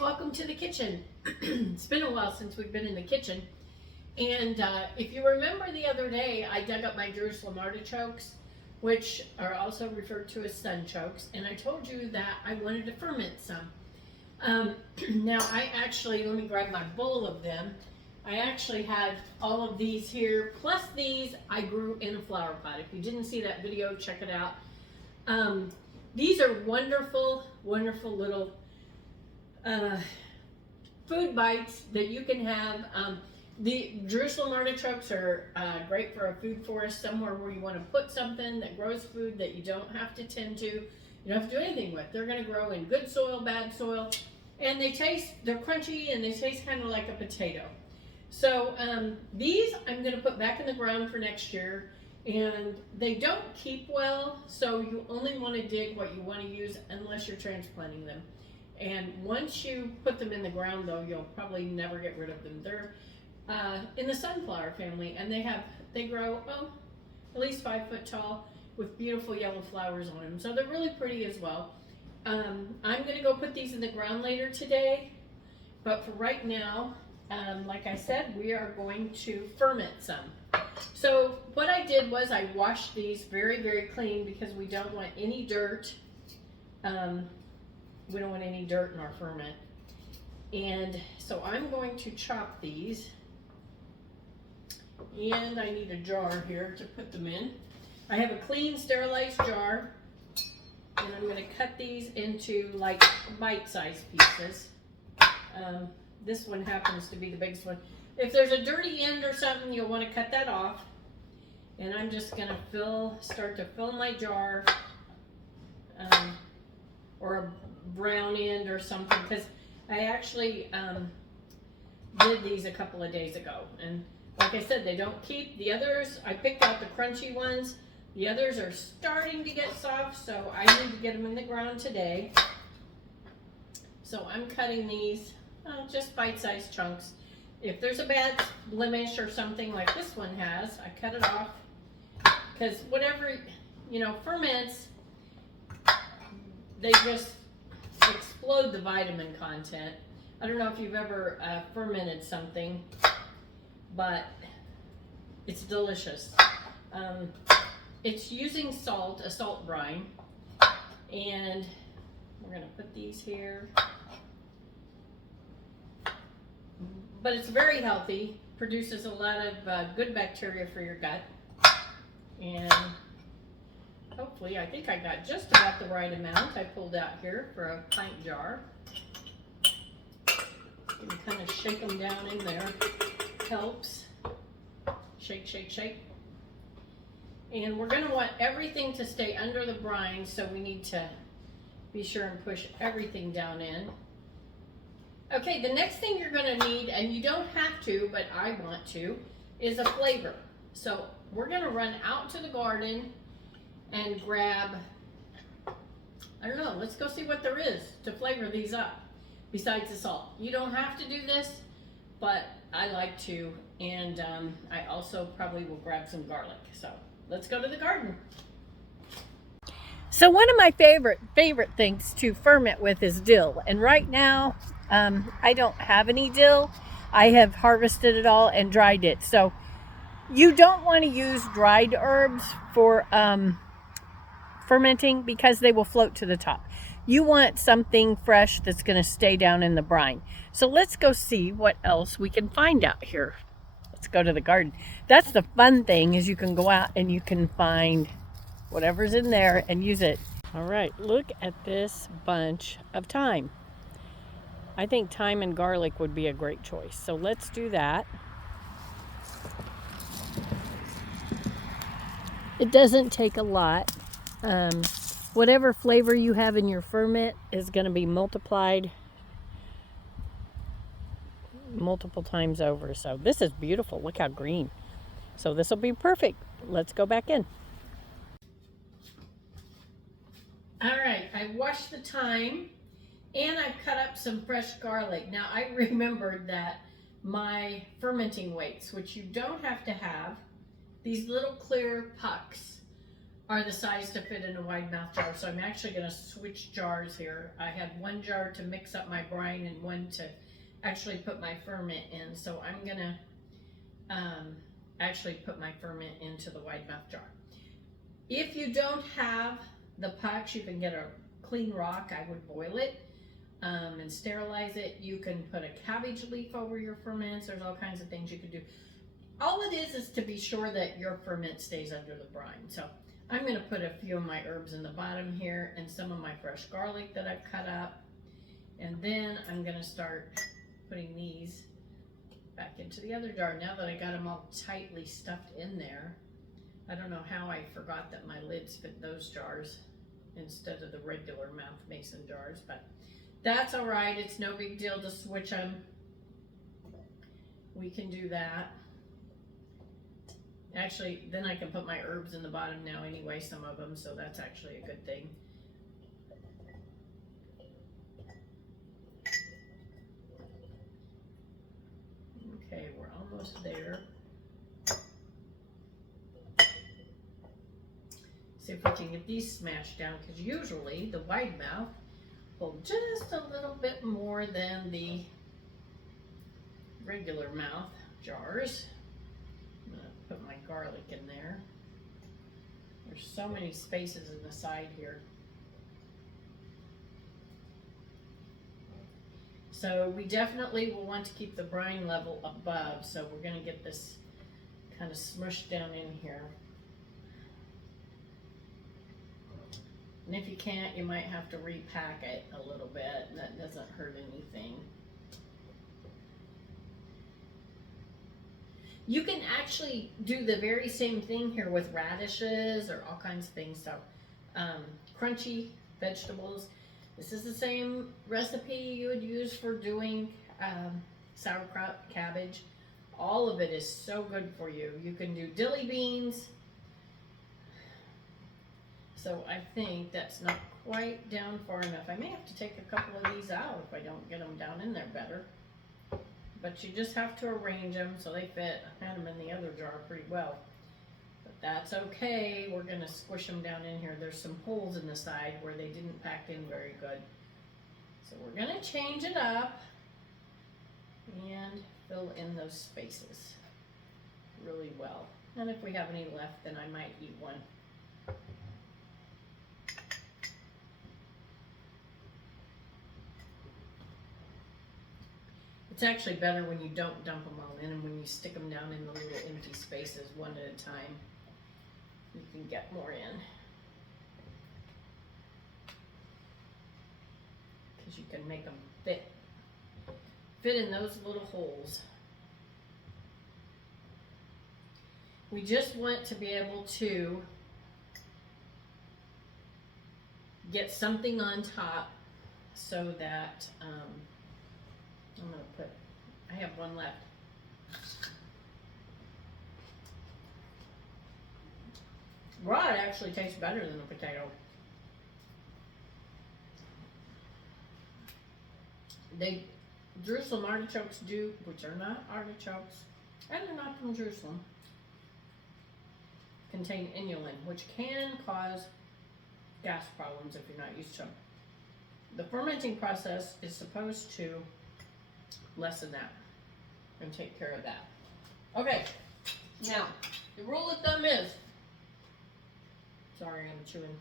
welcome to the kitchen. It's been a while since we've been in the kitchen. And if you remember the other day, I dug up my Jerusalem artichokes, which are also referred to as sunchokes. And I told you that I wanted to ferment some. Now I actually, let me grab my bowl of them. I actually had all of these here, plus these I grew in a flower pot. If you didn't see that video, check it out. These are wonderful, wonderful little food bites that you can have. The Jerusalem artichokes are great for a food forest, somewhere where you want to put something that grows food that you don't have to tend to, you don't have to do anything with. They're going to grow in good soil, bad soil, and they're crunchy and they taste kind of like a potato. So these I'm going to put back in the ground for next year, and they don't keep well, so you only want to dig what you want to use unless you're transplanting them. And once you put them in the ground, though, you'll probably never get rid of them. They're in the sunflower family, and they grow at least 5 foot tall with beautiful yellow flowers on them. So they're really pretty as well. I'm going to go put these in the ground later today, but for right now, like I said, we are going to ferment some. So what I did was I washed these very, very clean because we don't want any dirt. We don't want any dirt in our ferment. And so I'm going to chop these. And I need a jar here to put them in. I have a clean, sterilized jar. And I'm going to cut these into like bite-sized pieces. This one happens to be the biggest one. If there's a dirty end or something, you'll want to cut that off. And I'm just going to start to fill my jar, or a brown end or something, because I actually did these a couple of days ago. And like I said, they don't keep. The others, I picked out the crunchy ones. The others are starting to get soft, so I need to get them in the ground today. So I'm cutting these just bite-sized chunks. If there's a bad blemish or something like this one has, I cut it off, because whatever, ferments, they just explode the vitamin content. I don't know if you've ever fermented something, but it's delicious. It's using salt, a salt brine, and we're going to put these here. But it's very healthy, produces a lot of good bacteria for your gut. And hopefully, I think I got just about the right amount I pulled out here for a pint jar. You can kind of shake them down in there. Helps. Shake, shake, shake. And we're going to want everything to stay under the brine, so we need to be sure and push everything down in. Okay, the next thing you're going to need, and you don't have to, but I want to, is a flavor. So we're going to run out to the garden and grab, I don't know, let's go see what there is to flavor these up besides the salt. You don't have to do this, but I like to, and I also probably will grab some garlic. So let's go to the garden. So one of my favorite things to ferment with is dill, and right now I don't have any dill. I have harvested it all and dried it. So you don't want to use dried herbs for fermenting because they will float to the top. You want something fresh that's going to stay down in the brine. So let's go see what else we can find out here. Let's go to the garden. That's the fun thing, is you can go out and you can find whatever's in there and use it. All right, look at this bunch of thyme. I think thyme and garlic would be a great choice. So let's do that. It doesn't take a lot. Whatever flavor you have in your ferment is going to be multiplied multiple times over. So this is beautiful. Look how green. So this will be perfect. Let's go back in. All right, I washed the thyme. And I've cut up some fresh garlic. Now I remembered that my fermenting weights, which you don't have to have, these little clear pucks, are the size to fit in a wide mouth jar. So I'm actually going to switch jars here. I had one jar to mix up my brine and one to actually put my ferment in. So I'm going to actually put my ferment into the wide mouth jar. If you don't have the pucks, you can get a clean rock. I would boil it and sterilize it. You can put a cabbage leaf over your ferments. There's all kinds of things you can do. All it is to be sure that your ferment stays under the brine. So I'm going to put a few of my herbs in the bottom here and some of my fresh garlic that I've cut up. And then I'm going to start putting these back into the other jar. Now that I got them all tightly stuffed in there, I don't know how I forgot that my lids fit those jars instead of the regular mouth mason jars, but that's all right. It's no big deal to switch them. We can do that. Actually, then I can put my herbs in the bottom now anyway, some of them, so that's actually a good thing. Okay, we're almost there. See if we can get these smashed down, because usually the wide mouth hold just a little bit more than the regular mouth jars. I'm going to put my garlic in there. There's so many spaces in the side here. So we definitely will want to keep the brine level above, so we're going to get this kind of smushed down in here. And if you can't, you might have to repack it a little bit, and that doesn't hurt anything. You can actually do the very same thing here with radishes or all kinds of things. So crunchy vegetables. This is the same recipe you would use for doing sauerkraut, cabbage. All of it is so good for you. You can do dilly beans. So I think that's not quite down far enough. I may have to take a couple of these out if I don't get them down in there better. But you just have to arrange them so they fit. I had them in the other jar pretty well. But that's okay. We're going to squish them down in here. There's some holes in the side where they didn't pack in very good. So we're going to change it up and fill in those spaces really well. And if we have any left, then I might eat one. It's actually better when you don't dump them all in and when you stick them down in the little empty spaces one at a time. You can get more in. Because you can make them fit in those little holes. We just want to be able to get something on top so that I'm going to put, I have one left. Raw actually tastes better than the potato. Jerusalem artichokes do, which are not artichokes, and they're not from Jerusalem, contain inulin, which can cause gas problems if you're not used to them. The fermenting process is supposed to lessen that and take care of that. Okay, now the rule of thumb is, sorry I'm chewing,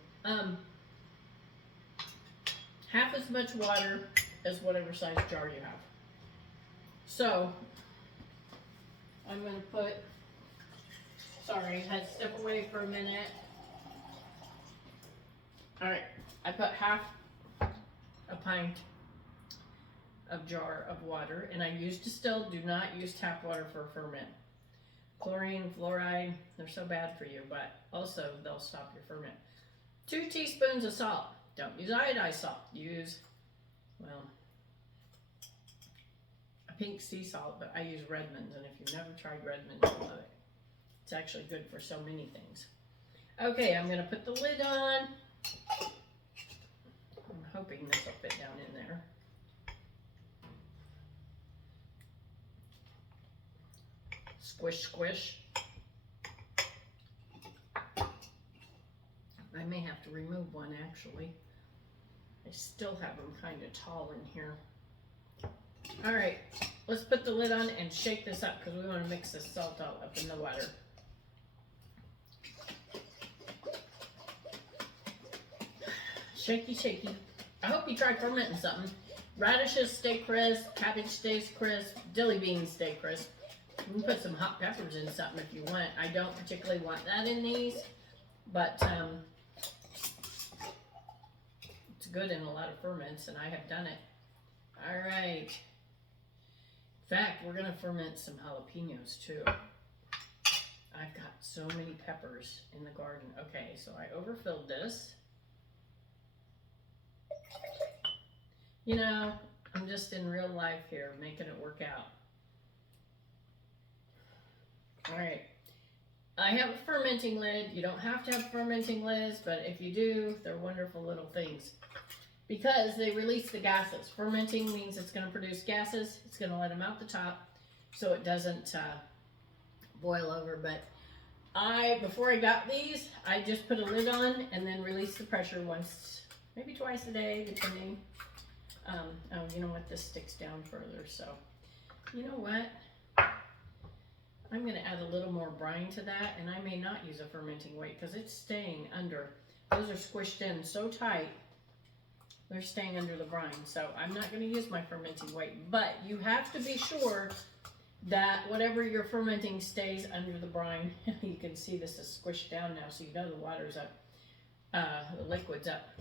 half as much water as whatever size jar you have. So I'm going to put, sorry, I had to step away for a minute. Alright, I put half a pint of jar of water, and I use distilled. Do not use tap water for ferment. Chlorine, fluoride, they're so bad for you, but also they'll stop your ferment. 2 teaspoons of salt. Don't use iodized salt. Use, well, a pink sea salt, but I use Redmond's, and if you've never tried Redmond's, you'll love it. It's actually good for so many things. Okay, I'm going to put the lid on. I'm hoping this will fit down in there. Squish, squish. may have to remove one actually. I still have them kind of tall in here. All right, let's put the lid on and shake this up because we want to mix the salt all up in the water. Shaky, shaky. I hope you try fermenting something. Radishes stay crisp, cabbage stays crisp, dilly beans stay crisp. You can put some hot peppers in something if you want. I don't particularly want that in these, but it's good in a lot of ferments, and I have done it. All right. In fact, we're gonna ferment some jalapenos too. I've got so many peppers in the garden. Okay, so I overfilled this. You know, I'm just in real life here, making it work out. All right, I have a fermenting lid. You don't have to have fermenting lids, but if you do, they're wonderful little things because they release the gases. Fermenting means it's going to produce gases. It's going to let them out the top so it doesn't boil over. But before I got these, I just put a lid on and then release the pressure once, maybe twice a day, depending. Oh, you know what? This sticks down further, so you know what? I'm going to add a little more brine to that, and I may not use a fermenting weight because it's staying under. Those are squished in so tight, they're staying under the brine. So I'm not going to use my fermenting weight, but you have to be sure that whatever you're fermenting stays under the brine. You can see this is squished down now, so you know the water's up, the liquid's up.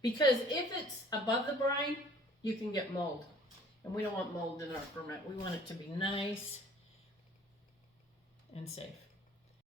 Because if it's above the brine, you can get mold. And we don't want mold in our ferment. We want it to be nice and safe.